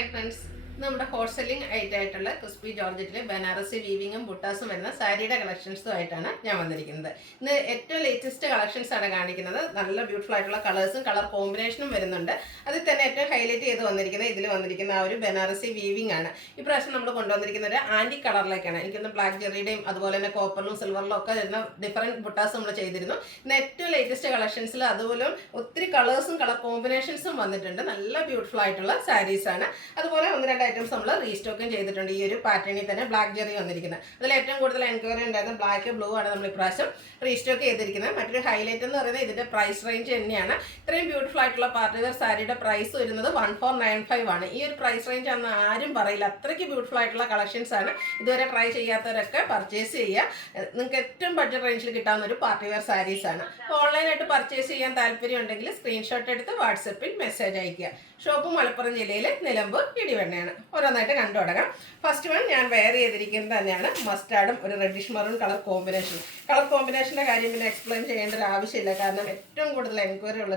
Hi friends, നമ്മുടെ hot selling ആയിട്ടുള്ള crispy ജോർജറ്റിലെ Banarasi വീവിങ്ങും ബുട്ടാസും വരുന്ന സാരിയുടെ കളക്ഷൻസും ആയിട്ടാണ് ഞാൻ വന്നിരിക്കുന്നത്. ഇന്ന് ഏറ്റവും ലേറ്റസ്റ്റ് കളക്ഷൻസ് ആണ് കാണിക്കുന്നത്. നല്ല ബ്യൂട്ടിഫുൾ ആയിട്ടുള്ള കളേഴ്സും കളർ കോമ്പിനേഷനും വരുന്നുണ്ട്. അതിൽ തന്നെ ഏറ്റവും ഹൈലൈറ്റ് ചെയ്ത് വന്നിരിക്കുന്നത് ഇതിൽ വന്നിരിക്കുന്ന ആ ഒരു ബനാറസി വീവിംഗ് ആണ്. ഇപ്രാവശ്യം നമ്മൾ കൊണ്ടുവന്നിരിക്കുന്ന ഒരു ആൻറ്റി കളറിലേക്കാണ്. എനിക്കൊന്ന് ബ്ലാക്ക് ജെറിയുടെയും അതുപോലെ തന്നെ കോപ്പറിലും സിൽവറിലും ഒക്കെ വരുന്ന ഡിഫറൻറ്റ് ബുട്ടാസ് നമ്മൾ ചെയ്തിരുന്നു. ഇന്ന് ഏറ്റവും ലേറ്റസ്റ്റ് കളക്ഷൻസിൽ അതുപോലെ ഒത്തിരി കളേഴ്സും കളർ കോമ്പിനേഷൻസും വന്നിട്ടുണ്ട്. നല്ല ബ്യൂട്ടിഫുൾ ആയിട്ടുള്ള സാരീസ് ആണ്. അതുപോലെ ഒന്ന് രണ്ട് ഐറ്റംസ് നമ്മൾ റീസ്റ്റോക്കും ചെയ്തിട്ടുണ്ട്. ഈ ഒരു പാറ്റേണിൽ തന്നെ ബ്ലാക്ക് ജെറി വന്നിരിക്കുന്നത്. അതിൽ ഏറ്റവും കൂടുതൽ എൻക്വയറി ഉണ്ടായിരുന്ന ബ്ലാക്ക് ബ്ലൂ ആണ് നമ്മൾ ഇപ്രാവശ്യം റീസ്റ്റോക്ക് ചെയ്തിരിക്കുന്നത്. മറ്റൊരു ഹൈലൈറ്റ് എന്ന് പറയുന്നത് ഇതിന്റെ പ്രൈസ് റേഞ്ച് തന്നെയാണ്. ഇത്രയും ബ്യൂട്ടിഫുൾ ആയിട്ടുള്ള പാർട്ടി വെയർ സാരിയുടെ പ്രൈസ് വരുന്നത് 1495 ആണ്. ഈ ഒരു പ്രൈസ് റേഞ്ച് ആണെന്ന് ആരും പറയില്ല. അത്രയ്ക്ക് ബ്യൂട്ടിഫുൾ ആയിട്ടുള്ള കളക്ഷൻസ് ആണ്. ഇതുവരെ ട്രൈ ചെയ്യാത്തവരൊക്കെ പർച്ചേസ് ചെയ്യുക. നിങ്ങൾക്ക് ഏറ്റവും ബഡ്ജറ്റ് റേഞ്ചിൽ കിട്ടാവുന്ന ഒരു പാർട്ടി വെയർ സാരീസ് ആണ്. ഓൺലൈനായിട്ട് പർച്ചേസ് ചെയ്യാൻ താല്പര്യം ഉണ്ടെങ്കിൽ സ്ക്രീൻഷോട്ട് എടുത്ത് വാട്സപ്പിൽ മെസ്സേജ് അയയ്ക്കുക. ഷോപ്പ് മലപ്പുറം ജില്ലയിൽ നിലമ്പൂർ ഇടിവണ്ണയാണ്. ഓരോന്നായിട്ട് കണ്ടു തുടങ്ങാം. ഫസ്റ്റ് വൺ ഞാൻ വെയർ ചെയ്തിരിക്കുന്നത് തന്നെയാണ് മസ്റ്റാർഡും ഒരു reddish maroon colour combination. Colour കോമ്പിനേഷൻ്റെ കാര്യം പിന്നെ എക്സ്പ്ലെയിൻ ചെയ്യേണ്ട ഒരു ആവശ്യമില്ല. കാരണം ഏറ്റവും കൂടുതൽ എൻക്വയറി ഉള്ള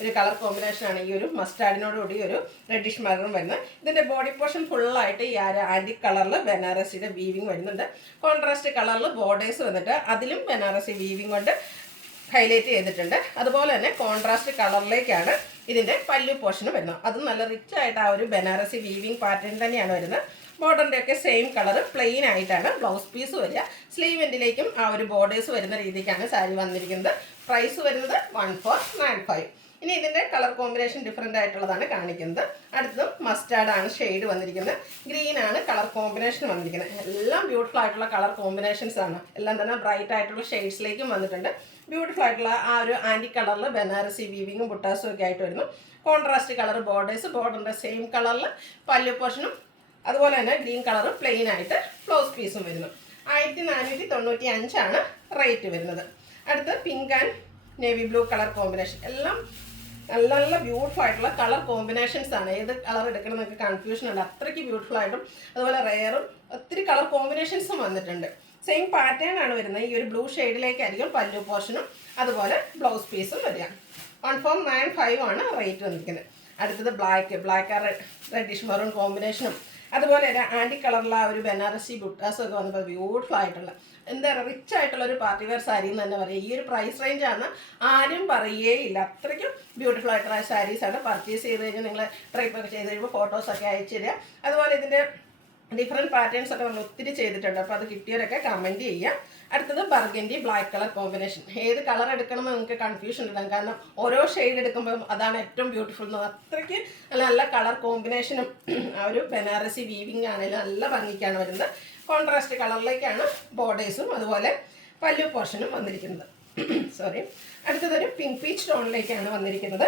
ഒരു കളർ കോമ്പിനേഷനാണ് ഈ ഒരു മസ്റ്റാർഡിനോടുകൂടി ഒരു റെഡിഷ് മറൂൺ വരുന്നത്. ഇതിൻ്റെ ബോഡി പോർഷൻ ഫുള്ളായിട്ട് ഈ ആൻറ്റിക് കളറിൽ ബനാറസിയുടെ വീവിങ് വരുന്നുണ്ട്. കോൺട്രാസ്റ്റ് കളറിൽ ബോർഡേഴ്സ് വന്നിട്ട് അതിലും ബനാറസി വീവിങ് കൊണ്ട് ഹൈലൈറ്റ് ചെയ്തിട്ടുണ്ട്. അതുപോലെ തന്നെ കോൺട്രാസ്റ്റ് കളറിലേക്കാണ് ഇതിൻ്റെ പല്ലു പോർഷൻ വരുന്നത്. അതും നല്ല റിച്ച് ആയിട്ട് ആ ഒരു ബനാറസി വീവിങ് പാറ്റേൺ തന്നെയാണ് വരുന്നത്. ബോർഡറിൻ്റെ ഒക്കെ സെയിം കളർ പ്ലെയിൻ ആയിട്ടാണ് ബ്ലൗസ് പീസ് വരിക. സ്ലീവ് എൻഡിലേക്കും ആ ഒരു ബോർഡേഴ്സ് വരുന്ന രീതിക്കാണ് സാരി വന്നിരിക്കുന്നത്. പ്രൈസ് വരുന്നത് 1495. ഇനി ഇതിൻ്റെ കളർ കോമ്പിനേഷൻ ഡിഫറെൻ്റ് ആയിട്ടുള്ളതാണ് കാണിക്കുന്നത്. അടുത്തതും മസ്റ്റാർഡ് ആണ് ഷെയ്ഡ് വന്നിരിക്കുന്നത്. ഗ്രീൻ ആണ് കളർ കോമ്പിനേഷൻ വന്നിരിക്കുന്നത്. എല്ലാം ബ്യൂട്ടിഫുൾ ആയിട്ടുള്ള കളർ കോമ്പിനേഷൻസ് ആണ്. എല്ലാം തന്നെ ബ്രൈറ്റ് ആയിട്ടുള്ള ഷെയ്ഡ്സിലേക്കും വന്നിട്ടുണ്ട്. ബ്യൂട്ടിഫുൾ ആയിട്ടുള്ള ആ ഒരു ആൻറ്റി കളറിൽ ബനാറസി വീവിങ്ങും ബുട്ടാസും ഒക്കെ ആയിട്ട് വരുന്നു. കോൺട്രാസ്റ്റ് കളർ ബോർഡേഴ്സ്, ബോർഡറിൻ്റെ സെയിം കളറിൽ പല്ലു പോർഷനും അതുപോലെ തന്നെ ഗ്രീൻ കളർ പ്ലെയിൻ ആയിട്ട് ബ്ലൗസ് പീസും വരുന്നു. 1495 ആണ് റേറ്റ് വരുന്നത്. അടുത്ത് pink and navy blue colour combination. എല്ലാം നല്ല നല്ല ബ്യൂട്ടിഫുൾ ആയിട്ടുള്ള കളർ കോമ്പിനേഷൻസ് ആണ്. ഏത് കളർ എടുക്കണം എന്നൊക്കെ കൺഫ്യൂഷൻ ഉണ്ട്. അത്രയ്ക്ക് ബ്യൂട്ടിഫുൾ ആയിട്ടും അതുപോലെ റെയറും ഒത്തിരി കളർ കോമ്പിനേഷൻസും വന്നിട്ടുണ്ട്. സെയിം പാറ്റേൺ ആണ് വരുന്നത്. ഈ ഒരു ബ്ലൂ ഷെയ്ഡിലേക്കായിരിക്കും പല്ലു പോർഷനും അതുപോലെ ബ്ലൗസ് പീസും വരിക. 1495 ആണ് റേറ്റ് വന്നിരിക്കുന്നത്. അടുത്തത് ബ്ലാക്ക് റെഡിഷ് മറൂൺ കോമ്പിനേഷനും അതുപോലെ തന്നെ ആൻറ്റി കളറിലുള്ള ആ ഒരു ബനാറസി ബുട്ടാസും ഒക്കെ വന്നപ്പോൾ ബ്യൂട്ടിഫുൾ ആയിട്ടുള്ള എന്താ പറയുക റിച്ച് ആയിട്ടുള്ള ഒരു പാർട്ടി വെയർ സാരി എന്ന് തന്നെ പറയുക. ഈ ഒരു പ്രൈസ് റേഞ്ചാണ് ആരും പറയുകയില്ല. അത്രയ്ക്കും ബ്യൂട്ടിഫുൾ ആയിട്ടുള്ള സാരീസാണ്. പർച്ചേസ് ചെയ്ത് കഴിഞ്ഞാൽ നിങ്ങൾ ട്രൈപ്പൊക്കെ ചെയ്ത് കഴിയുമ്പോൾ ഫോട്ടോസൊക്കെ അയച്ചു തരിക. അതുപോലെ ഇതിൻ്റെ ഡിഫറെൻറ്റ് പാറ്റേൺസ് ഒക്കെ നമ്മൾ ഒത്തിരി ചെയ്തിട്ടുണ്ട്. അപ്പോൾ അത് കിട്ടിയവരൊക്കെ കമൻറ്റ് ചെയ്യുക. അടുത്തത് ബർഗൻഡി ബ്ലാക്ക് കളർ കോമ്പിനേഷൻ. ഏത് കളർ എടുക്കണമെന്ന് നിങ്ങൾക്ക് കൺഫ്യൂഷൻ ഉണ്ടാകും. കാരണം ഓരോ ഷെയ്ഡ് എടുക്കുമ്പോൾ അതാണ് ഏറ്റവും ബ്യൂട്ടിഫുൾ എന്ന്. അത്രയ്ക്ക് നല്ല കളർ കോമ്പിനേഷനും ആ ഒരു ബനാറസി വീവിങ് ആണെങ്കിലും നല്ല ഭംഗിക്കാണ് വരുന്നത്. കോൺട്രാസ്റ്റ് കളറിലേക്കാണ് ബോർഡേഴ്സും അതുപോലെ പല്ലു പോർഷനും വന്നിരിക്കുന്നത്. സോറി. അടുത്തതൊരു പിങ്ക് പീച്ച് ടോണിലേക്കാണ് വന്നിരിക്കുന്നത്.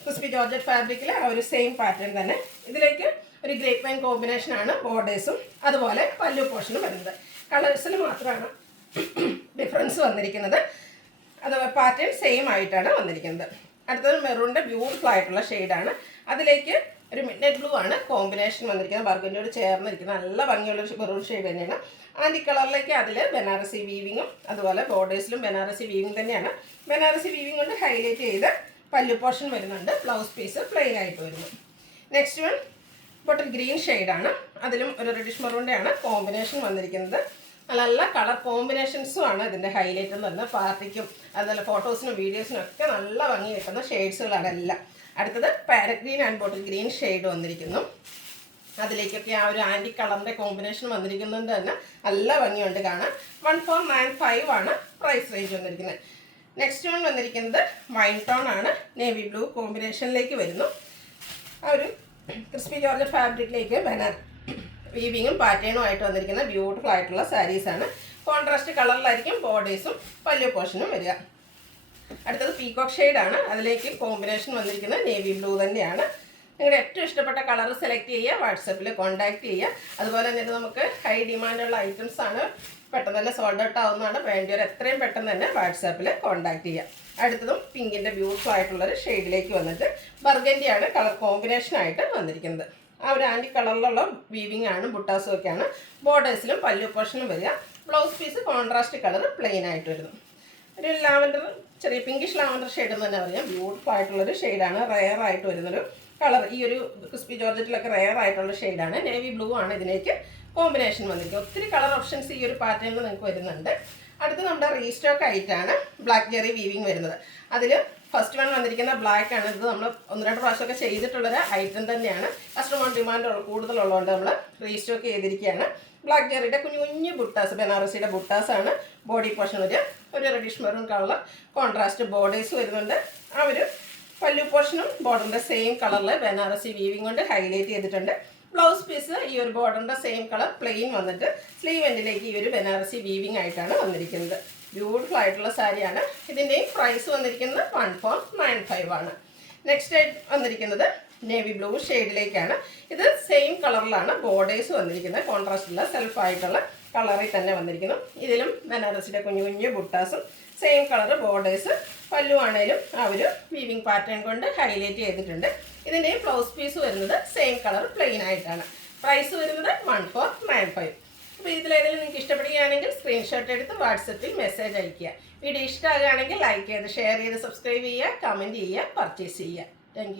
ക്രിസ്പി ജോർജറ്റ് ഫാബ്രിക്കിൽ ആ ഒരു സെയിം പാറ്റേൺ തന്നെ. ഇതിലേക്ക് ഒരു ഗ്രേപ്പ് വൈൻ കോമ്പിനേഷനാണ് ബോർഡേഴ്സും അതുപോലെ പല്ലു പോർഷനും വരുന്നത്. കളേഴ്സിൽ മാത്രമാണ് ഡിഫറൻസ് വന്നിരിക്കുന്നത്. അത് പാറ്റേൺ സെയിം ആയിട്ടാണ് വന്നിരിക്കുന്നത്. അടുത്തത് മെറൂണിൻ്റെ ബ്യൂട്ടിഫുൾ ആയിട്ടുള്ള ഷെയ്ഡാണ്. അതിലേക്ക് ഒരു മിഡ്നൈറ്റ് ബ്ലൂ ആണ് കോമ്പിനേഷൻ വന്നിരിക്കുന്നത്. ബർഗൻഡിയോട് ചേർന്നിരിക്കുന്ന നല്ല ഭംഗിയുള്ള മെറൂൺ ഷെയ്ഡ് തന്നെയാണ്. ആൻറ്റി കളറിലേക്ക് അതിൽ ബനാറസി വീവിങ്ങും അതുപോലെ ബോർഡേഴ്സിലും ബനാറസി വീവിങ് തന്നെയാണ്. ബനാറസി വീവിങ് കൊണ്ട് ഹൈലൈറ്റ് ചെയ്ത് പല്ലു പോർഷൻ വരുന്നുണ്ട്. ബ്ലൗസ് പീസ് പ്ലെയിൻ ആയിട്ട് വരുന്നു. നെക്സ്റ്റ് വൺ ബോട്ടിൽ ഗ്രീൻ ഷെയ്ഡാണ്. അതിലും ഒരു റെഡിഷ് മറൂണിൻ്റെ ആണ് കോമ്പിനേഷൻ വന്നിരിക്കുന്നത്. നല്ല കളർ കോമ്പിനേഷൻസും ആണ് ഇതിൻ്റെ ഹൈലൈറ്റ് എന്ന് പറയുന്നത്. പാർട്ടിക്കും അതുപോലെ ഫോട്ടോസിനും വീഡിയോസിനും ഒക്കെ നല്ല ഭംഗി കിട്ടുന്ന ഷെയ്ഡ്സുകളാണ് എല്ലാം. അടുത്തത് parrot green and bottle green shade വന്നിരിക്കുന്നു. അതിലേക്കൊക്കെ ആ ഒരു ആൻറ്റി കളറിൻ്റെ കോമ്പിനേഷൻ വന്നിരിക്കുന്നത് തന്നെ നല്ല ഭംഗിയുണ്ട് കാണാൻ. 1495 ആണ് പ്രൈസ് റേഞ്ച് വന്നിരിക്കുന്നത്. നെക്സ്റ്റ് വൺ വന്നിരിക്കുന്നത് വൈൻ ടോൺ ആണ്. നേവി ബ്ലൂ കോമ്പിനേഷനിലേക്ക് വരുന്നു. ആ ഒരു ക്രിസ്പി ജോർജറ്റ് ഫാബ്രിക്കിലേക്ക് വീവിങ്ങും പാറ്റേണും ആയിട്ട് വന്നിരിക്കുന്ന ബ്യൂട്ടിഫുൾ ആയിട്ടുള്ള സാരീസാണ്. കോൺട്രാസ്റ്റ് കളറിലായിരിക്കും ബോർഡേഴ്സും പല്ലു പോർഷനും വരിക. അടുത്തത് പീകോക്ക് ഷെയ്ഡാണ്. അതിലേക്ക് കോമ്പിനേഷൻ വന്നിരിക്കുന്നത് നേവി ബ്ലൂ തന്നെയാണ്. നിങ്ങളുടെ ഏറ്റവും ഇഷ്ടപ്പെട്ട കളർ സെലക്ട് ചെയ്യുക, വാട്സപ്പിൽ കോൺടാക്റ്റ് ചെയ്യുക. അതുപോലെ തന്നെ നമുക്ക് ഹൈ ഡിമാൻഡുള്ള ഐറ്റംസ് ആണ്. പെട്ടെന്ന് തന്നെ സോൾഡ് ഔട്ട് ആവുന്നതാണ്. വേണ്ടിയവർ എത്രയും പെട്ടെന്ന് തന്നെ വാട്സാപ്പിൽ കോൺടാക്റ്റ് ചെയ്യുക. അടുത്തതും പിങ്കിൻ്റെ ബ്യൂട്ടിഫുൾ ആയിട്ടുള്ളൊരു ഷെയ്ഡിലേക്ക് വന്നിട്ട് ബർഗൻഡിയാണ് കളർ കോമ്പിനേഷൻ ആയിട്ട് വന്നിരിക്കുന്നത്. ആ ഒരു ആൻറ്റി കളറിലുള്ള വീവിങ് ആണ് ബുട്ടാസും ഒക്കെയാണ്. ബോർഡേഴ്സിലും പല്ലു പോർഷനും വരിക. Blouse piece contrast colour plain ആയിട്ട് വരുന്നു. ഒരു ലാവൻഡർ ചെറിയ പിങ്കിഷ് ലാവൻഡർ ഷെയ്ഡ് എന്ന് തന്നെ പറയാം. ബ്യൂട്ടിഫുൾ ആയിട്ടുള്ളൊരു ഷെയ്ഡാണ്. റെയർ ആയിട്ട് വരുന്നൊരു കളർ ഈ ഒരു ക്രിസ്പി ജോർജറ്റിലൊക്കെ റെയർ ആയിട്ടുള്ള ഷെയ്ഡാണ്. നേവി ബ്ലൂ ആണ് ഇതിലേക്ക് കോമ്പിനേഷൻ വന്നിരിക്കുന്നത്. ഒത്തിരി കളർ ഓപ്ഷൻസ് ഈ ഒരു പാറ്റേണിൽ നിങ്ങൾക്ക് വരുന്നുണ്ട്. അടുത്ത് നമ്മുടെ റീസ്റ്റോക്ക് ആയിട്ടാണ് ബ്ലാക്ക് ജെറി വീവിങ് വരുന്നത്. അതിൽ ഫസ്റ്റ് വൺ വന്നിരിക്കുന്ന ബ്ലാക്ക് ആണ്. ഇത് നമ്മൾ 1-2 പ്രാവശ്യമൊക്കെ ചെയ്തിട്ടുള്ളൊരു ഐറ്റം തന്നെയാണ്. കസ്റ്റമർ ഡിമാൻഡ് കൂടുതലുള്ളതുകൊണ്ട് നമ്മൾ റീസ്റ്റോക്ക് ചെയ്തിരിക്കുകയാണ്. ബ്ലാക്ക് ജെറിയുടെ കുഞ്ഞു കുഞ്ഞു ബുട്ടാസ്, ബനാറസിയുടെ ബുട്ടാസാണ്. ബോഡി പോർഷൻ ഒരു reddish maroon colour contrast borders വരുന്നുണ്ട്. ആ ഒരു പല്ലു പോർഷനും ബോർഡറിൻ്റെ സെയിം കളറിൽ ബനാറസി വീവിങ് കൊണ്ട് ഹൈലൈറ്റ് ചെയ്തിട്ടുണ്ട്. ബ്ലൗസ് പീസ് ഈ ഒരു ബോർഡറിൻ്റെ സെയിം കളർ പ്ലെയിൻ വന്നിട്ട് സ്ലീവ് എൻഡിലേക്ക് ഈ ഒരു ബനാറസി വീവിങ് ആയിട്ടാണ് വന്നിരിക്കുന്നത്. ബ്യൂട്ടിഫുൾ ആയിട്ടുള്ള സാരിയാണ്. ഇതിൻ്റെയും പ്രൈസ് വന്നിരിക്കുന്നത് 1.95 ആണ്. നെക്സ്റ്റ് ആയിട്ട് വന്നിരിക്കുന്നത് നേവി ബ്ലൂ ഷെയ്ഡിലേക്കാണ്. ഇത് സെയിം കളറിലാണ് ബോർഡേഴ്സ് വന്നിരിക്കുന്നത്. കോൺട്രാസ്റ്റുള്ള സെൽഫായിട്ടുള്ള കളറിൽ തന്നെ വന്നിരിക്കുന്നു. ഇതിലും ബനാറസിയുടെ കുഞ്ഞു കുഞ്ഞു ബുട്ടാസും സെയിം കളർ ബോർഡേഴ്സ്, പല്ലു ആണേലും ആ ഒരു വീവിങ് പാറ്റേൺ കൊണ്ട് ഹൈലൈറ്റ് ചെയ്തിട്ടുണ്ട്. ഇതിൻ്റെയും ബ്ലൗസ് പീസ് വരുന്നത് സെയിം കളർ പ്ലെയിൻ ആയിട്ടാണ്. പ്രൈസ് വരുന്നത് 1.95. അപ്പോൾ ഇതിലേതെങ്കിലും നിങ്ങൾക്ക് ഇഷ്ടപ്പെടുകയാണെങ്കിൽ സ്ക്രീൻഷോട്ട് എടുത്ത് വാട്സപ്പിൽ മെസ്സേജ് അയയ്ക്കുക. വീഡിയോ ഇഷ്ടമാകുകയാണെങ്കിൽ ലൈക്ക് ചെയ്ത് ഷെയർ ചെയ്ത് സബ്സ്ക്രൈബ് ചെയ്യുക, കമൻറ്റ് ചെയ്യുക, പർച്ചേസ് ചെയ്യുക. താങ്ക്